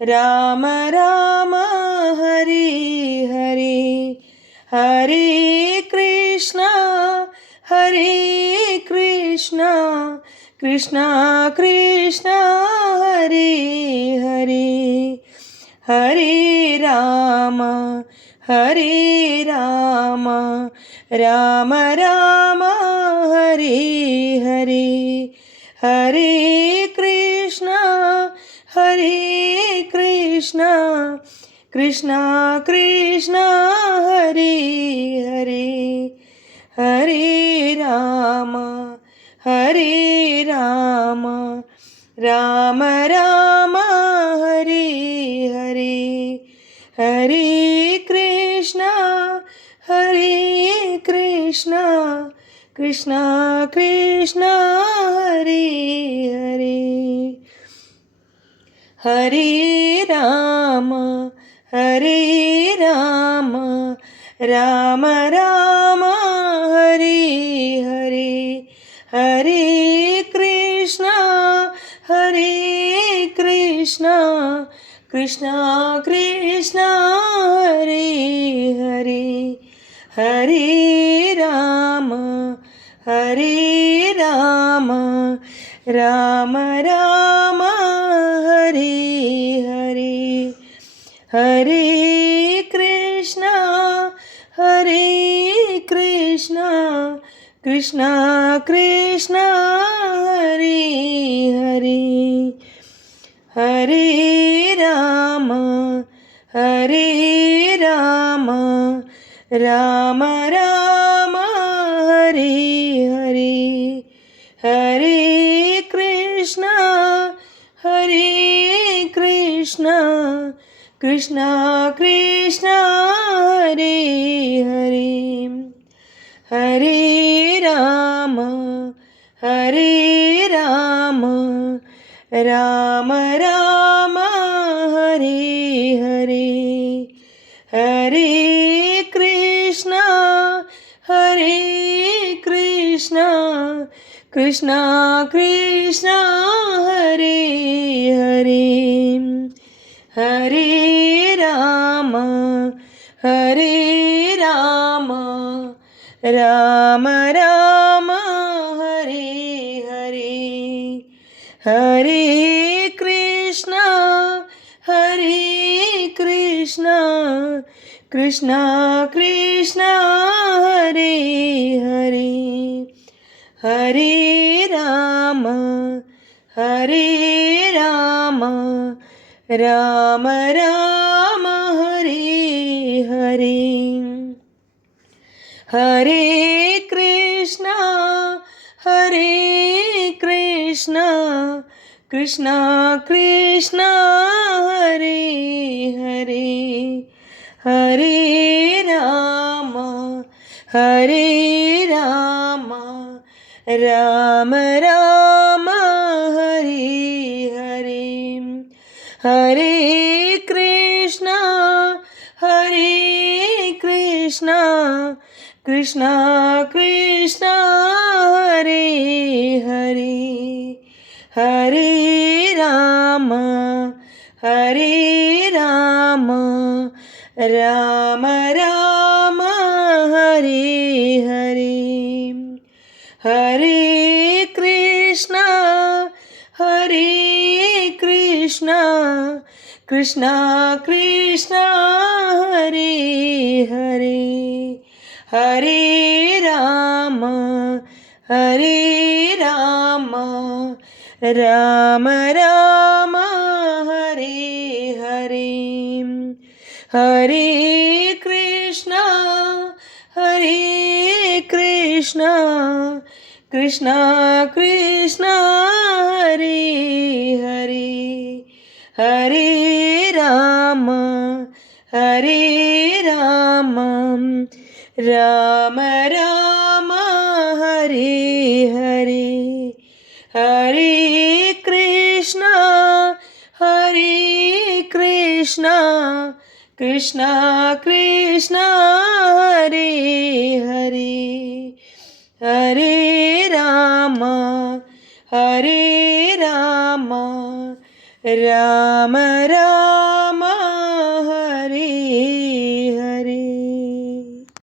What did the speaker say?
Ram Ram Hare Hare, Hare Krishna Krishna Krishna Hare Hare, Hare Ram Ram Ram Hare Hare, Hare Krishna Krishna Krishna Hare Hare, Hare Ram Ram Ram Hare Hare, Hare Krishna Krishna Krishna Hare Hare, Hare Ram Ram Ram Hare Hare, Hare Krishna Krishna Krishna Hare Hare, Hare Ram Ram Ram Hare Hare, Hare Krishna Krishna Krishna Hare Hare, Hare Ram Ram Ram Hare Hare, Hare Krishna Krishna Krishna Hare Hare, Hare Ram Ram Ram Hare Hare, Hare Krishna Krishna Krishna Hare Hare, Hare Ram Ram Ram Hare Hare, Hare Krishna Krishna Krishna Hare Hare, Hare Ram Ram Ram Hare Hare, Hare Krishna Krishna Krishna Hare Hare, Hare Ram Ram Ram Hare Hare, Hare Krishna Krishna Krishna Hare Hare, Hare Ram Ram Ram Hare Hare, Hare Krishna Krishna Krishna Hare Hare, Hare Ram Ram Ram Hare Hare, Hare Krishna Krishna Krishna Hare Hare, Hare Ram Ram Ram Hare Hare, Hare Krishna Krishna Krishna Hare Hare, Hare Ram Ram Ram